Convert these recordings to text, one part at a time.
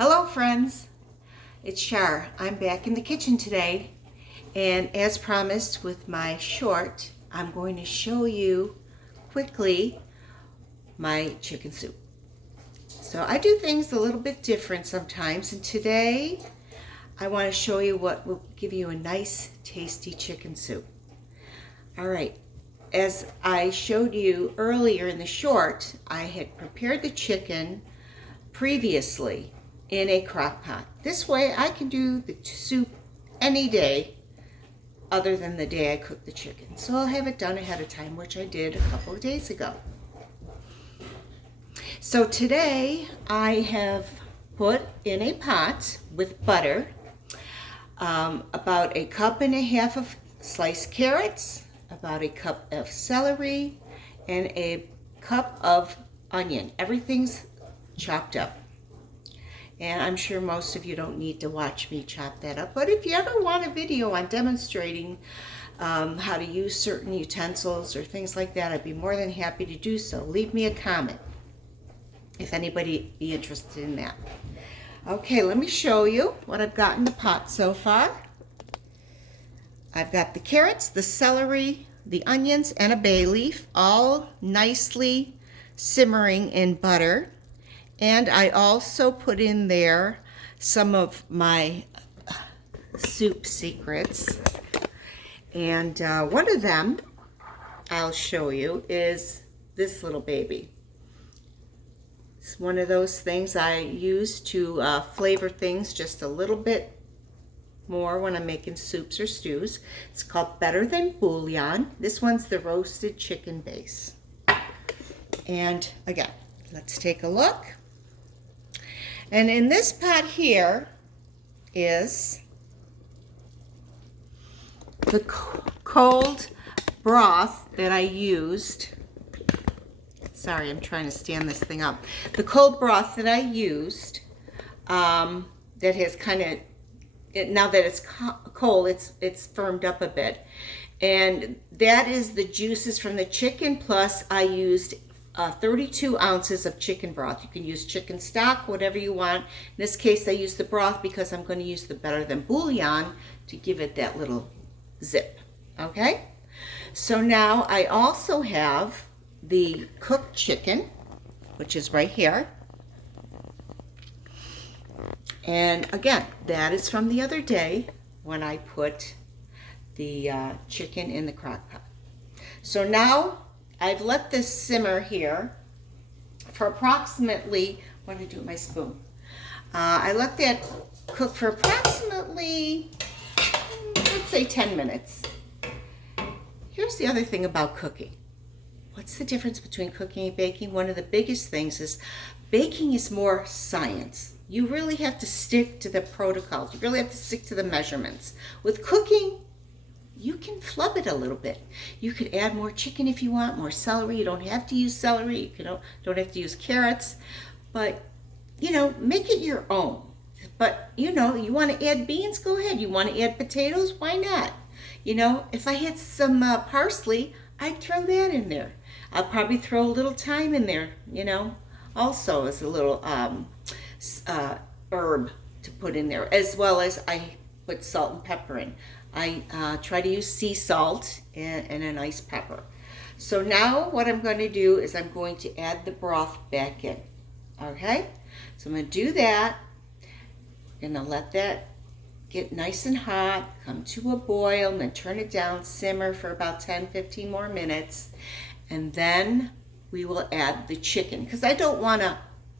Hello friends, it's Char. I'm back in the kitchen today, and as promised with my short, I'm going to show you quickly my chicken soup. So I do things a little bit different sometimes, and today I want to show you what will give you a nice tasty chicken soup. Alright, as I showed you earlier in the short, I had prepared the chicken previously in a crock pot. This way I can do the soup any day other than the day I cook the chicken. So I'll have it done ahead of time, which I did a couple of days ago. So today I have put in a pot with butter about 1.5 cups of sliced carrots, about 1 cup of celery, and 1 cup of onion. Everything's chopped up. And I'm sure most of you don't need to watch me chop that up. But if you ever want a video on demonstrating how to use certain utensils or things like that, I'd be more than happy to do so. Leave me a comment if anybody be interested in that. Okay, let me show you what I've got in the pot so far. I've got the carrots, the celery, the onions, and a bay leaf, all nicely simmering in butter. And I also put in there some of my soup secrets. And one of them I'll show you is this little baby. It's one of those things I use to flavor things just a little bit more when I'm making soups or stews. It's called Better Than Bouillon. This one's the roasted chicken base. And again, let's take a look. And in this pot here is the cold broth that I used. Sorry, I'm trying to stand this thing up. The cold broth that I used that has kind of, now that it's cold, it's firmed up a bit. And that is the juices from the chicken, plus I used 32 ounces of chicken broth. You can use chicken stock, whatever you want. In this case, I use the broth because I'm going to use the Better Than Bouillon to give it that little zip. Okay? So now I also have the cooked chicken, which is right here. And again, that is from the other day when I put the chicken in the crock pot. So now I've let this simmer here for approximately, what did I do with my spoon? I let that cook for approximately, let's say 10 minutes. Here's the other thing about cooking. What's the difference between cooking and baking? One of the biggest things is baking is more science. You really have to stick to the protocols. You really have to stick to the measurements. With cooking, you can flub it a little bit. You could add more chicken if you want, more celery. You don't have to use celery. You don't have to use carrots. But, make it your own. But, you want to add beans, go ahead. You want to add potatoes, why not? If I had some parsley, I'd throw that in there. I'll probably throw a little thyme in there, also as a little herb to put in there, as well as I put salt and pepper in. I try to use sea salt and a nice pepper. So now what I'm going to do is I'm going to add the broth back in. Okay? So I'm going to do that. I'm going to let that get nice and hot, come to a boil, and then turn it down, simmer for about 10-15 more minutes. And then we will add the chicken, because I don't want to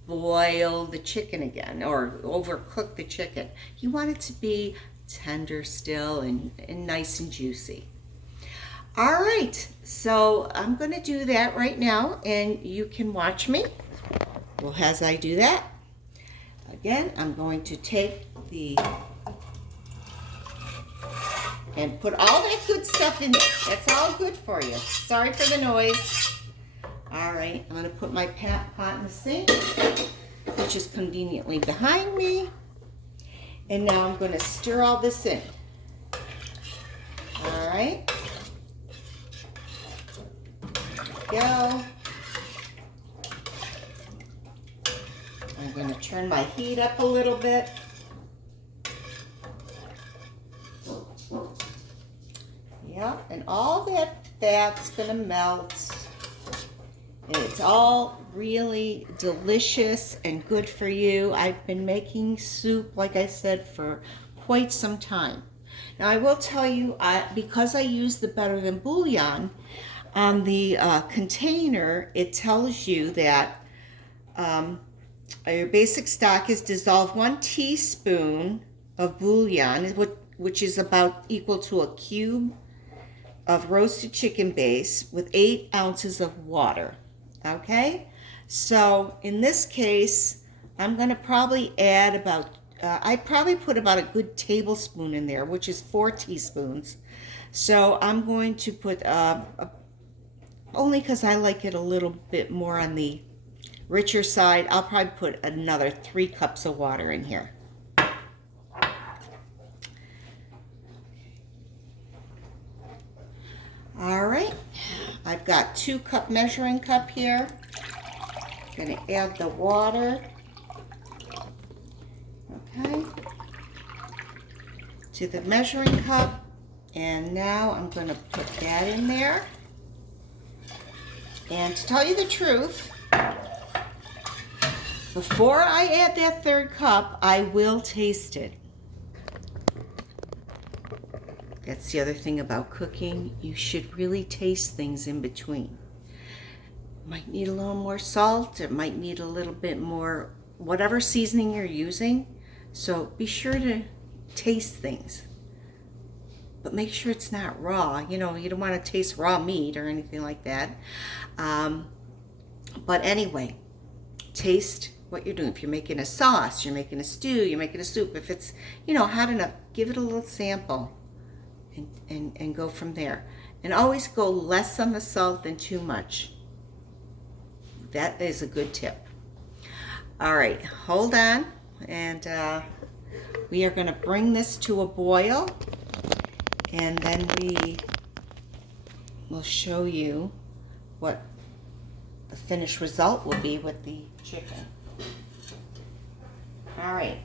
boil the chicken again or overcook the chicken. You want it to be tender still and nice and juicy. All right, so I'm going to do that right now, and you can watch me. Well, as I do that, again, I'm going to take and put all that good stuff in there. That's all good for you. Sorry for the noise. All right, I'm going to put my pot in the sink, which is conveniently behind me. And now I'm going to stir all this in. All right. Go. I'm going to turn my heat up a little bit. Yeah, and all that fat's going to melt. And it's all really delicious and good for you. I've been making soup, like I said, for quite some time. Now I will tell you, because I use the Better Than Bouillon, on the container, it tells you that your basic stock is dissolve 1 teaspoon of bouillon, which is about equal to a cube of roasted chicken base with 8 ounces of water. Okay, so in this case, I'm going to probably add about, I probably put about a good tablespoon in there, which is 4 teaspoons. So I'm going to put, only because I like it a little bit more on the richer side, I'll probably put another 3 cups of water in here. All right, I've got 2-cup measuring cup here. I'm going to add the water, okay, to the measuring cup, and now I'm going to put that in there. And to tell you the truth, before I add that 3rd cup, I will taste it. That's the other thing about cooking. You should really taste things in between. Might need a little more salt. It might need a little bit more, whatever seasoning you're using. So be sure to taste things. But make sure it's not raw. You know, you don't want to taste raw meat or anything like that. But anyway, taste what you're doing. If you're making a sauce, you're making a stew, you're making a soup, if it's, you know, hot enough, give it a little sample and go from there. And always go less on the salt than too much. That is a good tip. All right, hold on. And we are going to bring this to a boil. And then we will show you what the finished result will be with the chicken. All right.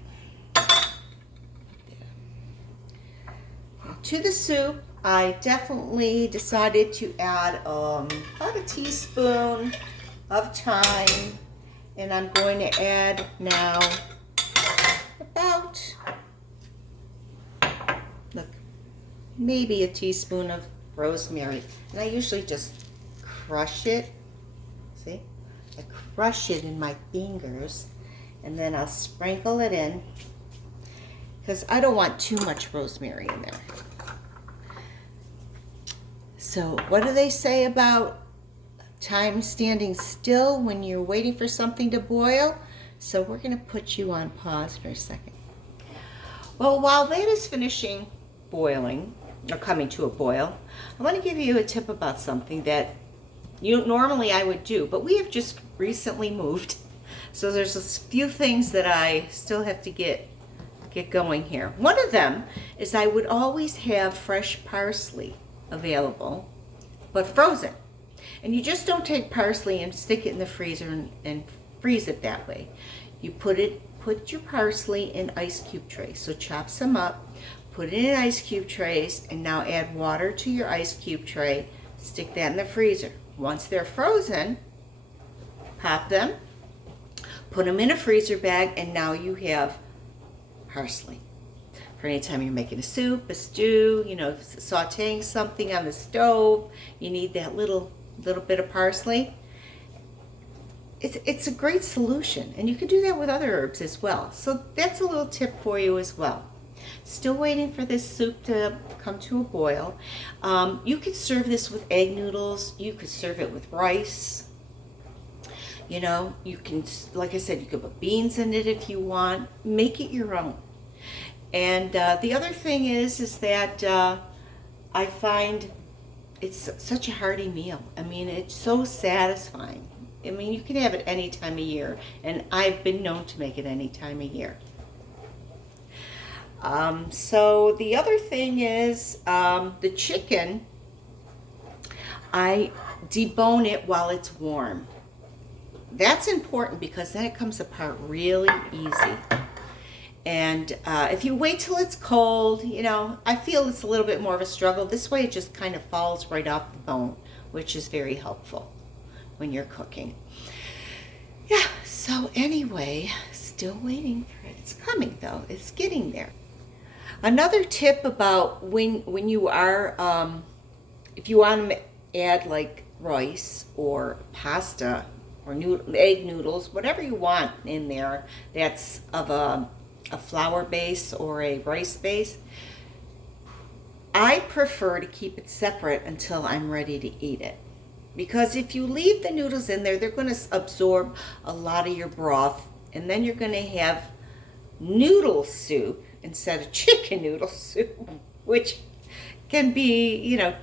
To the soup, I definitely decided to add about a teaspoon of thyme, and I'm going to add now about, look, maybe a teaspoon of rosemary. And I usually just crush it. See? I crush it in my fingers, and then I'll sprinkle it in because I don't want too much rosemary in there. So what do they say about time standing still when you're waiting for something to boil? So we're going to put you on pause for a second. Well, while that is finishing boiling, or coming to a boil, I want to give you a tip about something that normally I would do, but we have just recently moved. So there's a few things that I still have to get going here. One of them is I would always have fresh parsley available, but frozen. And you just don't take parsley and stick it in the freezer and freeze it that way. You put your parsley in ice cube trays. So chop some up, put it in ice cube trays, and now add water to your ice cube tray. Stick that in the freezer. Once they're frozen, pop them, put them in a freezer bag, and now you have parsley. For any time you're making a soup, a stew, you know, sauteing something on the stove, you need that little bit of parsley. It's a great solution, and you can do that with other herbs as well. So that's a little tip for you as well. Still waiting for this soup to come to a boil. You could serve this with egg noodles. You could serve it with rice. You know, you can, like I said, you could put beans in it if you want. Make it your own. And the other thing is that I find it's such a hearty meal. I mean, it's so satisfying. I mean, you can have it any time of year, and I've been known to make it any time of year. So the other thing is the chicken, I debone it while it's warm. that's important because then it comes apart really easy. And if you wait till it's cold, you know, I feel it's a little bit more of a struggle. This way it just kind of falls right off the bone, which is very helpful when you're cooking. Yeah, so anyway, still waiting for it. It's coming though, it's getting there. Another tip about when you are, if you want to add like rice or pasta or egg noodles, whatever you want in there that's of a flour base or a rice base, I prefer to keep it separate until I'm ready to eat it. Because if you leave the noodles in there, they're going to absorb a lot of your broth, and then you're going to have noodle soup instead of chicken noodle soup, which can be, you know,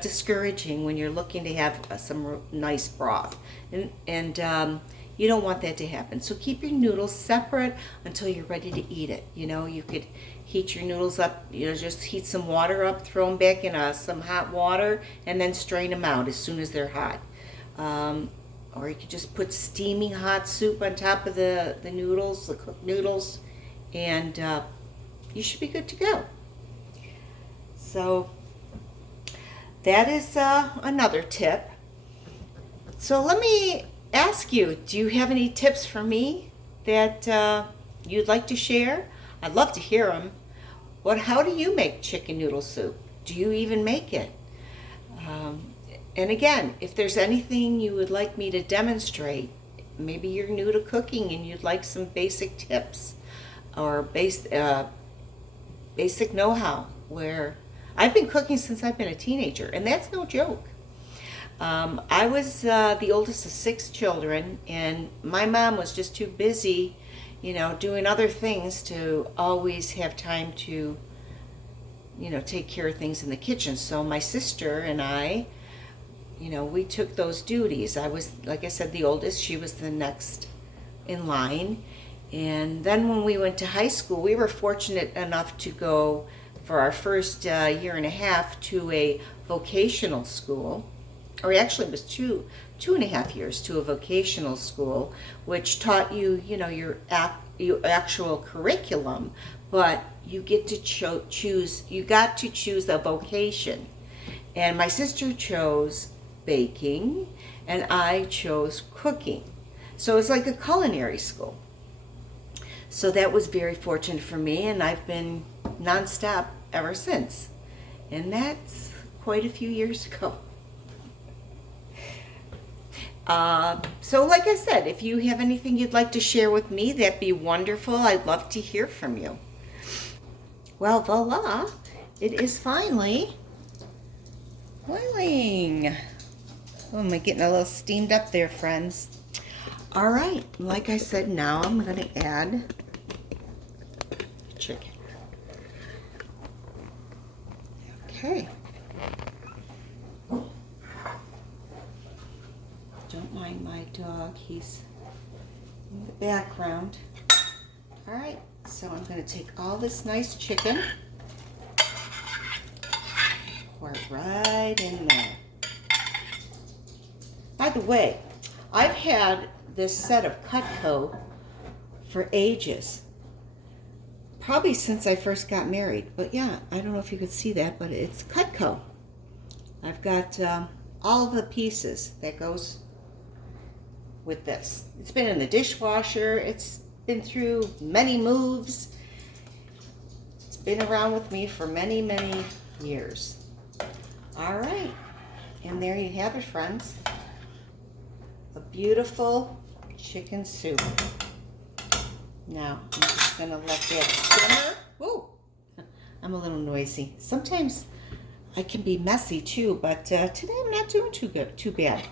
discouraging when you're looking to have some nice broth, and you don't want that to happen. So keep your noodles separate until you're ready to eat it. You know, you could heat your noodles up, you know, just heat some water up, throw them back in some hot water, and then strain them out as soon as they're hot. Or you could just put steaming hot soup on top of the noodles, the cooked noodles, and you should be good to go. So that is another tip. So let me ask you, do you have any tips for me that you'd like to share? I'd love to hear them. How do you make chicken noodle soup? Do you even make it? And again, if there's anything you would like me to demonstrate, maybe you're new to cooking and you'd like some basic tips or basic know-how, where I've been cooking since I've been a teenager, and that's no joke. I was the oldest of 6 children, and my mom was just too busy, you know, doing other things to always have time to, you know, take care of things in the kitchen. So my sister and I, you know, we took those duties. I was, like I said, the oldest. She was the next in line. And then when we went to high school, we were fortunate enough to go for our first year and a half to a vocational school. Or actually it was two and a half years to a vocational school, which taught you, you know, your actual curriculum, but you get to choose. You got to choose a vocation, and my sister chose baking, and I chose cooking. So it's like a culinary school. So that was very fortunate for me, and I've been nonstop ever since, and that's quite a few years ago. So like I said, if you have anything you'd like to share with me, that'd be wonderful. I'd love to hear from you. Well, voila, it is finally boiling. Oh, am I getting a little steamed up there, friends? All right, like I said, now I'm going to add chicken. Okay. Don't mind my dog, he's in the background. All right, so I'm going to take all this nice chicken, pour it right in there. By the way, I've had this set of Cutco for ages, probably since I first got married. But yeah, I don't know if you could see that, but it's Cutco. I've got all the pieces that goes with this. It's been in the dishwasher. It's been through many moves. It's been around with me for many, many years. All right, and there you have it, friends. A beautiful chicken soup. Now, I'm just gonna let that simmer. Whoa, I'm a little noisy. Sometimes I can be messy too, but today I'm not doing too bad.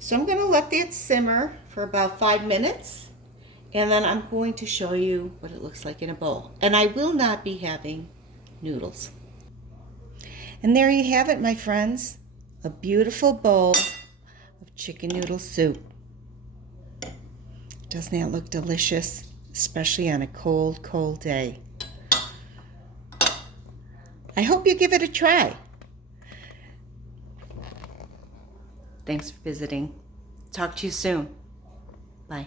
So I'm gonna let that simmer for about 5 minutes, and then I'm going to show you what it looks like in a bowl. And I will not be having noodles. And there you have it, my friends. A beautiful bowl of chicken noodle soup. Doesn't that look delicious? Especially on a cold, cold day. I hope you give it a try. Thanks for visiting. Talk to you soon. Bye.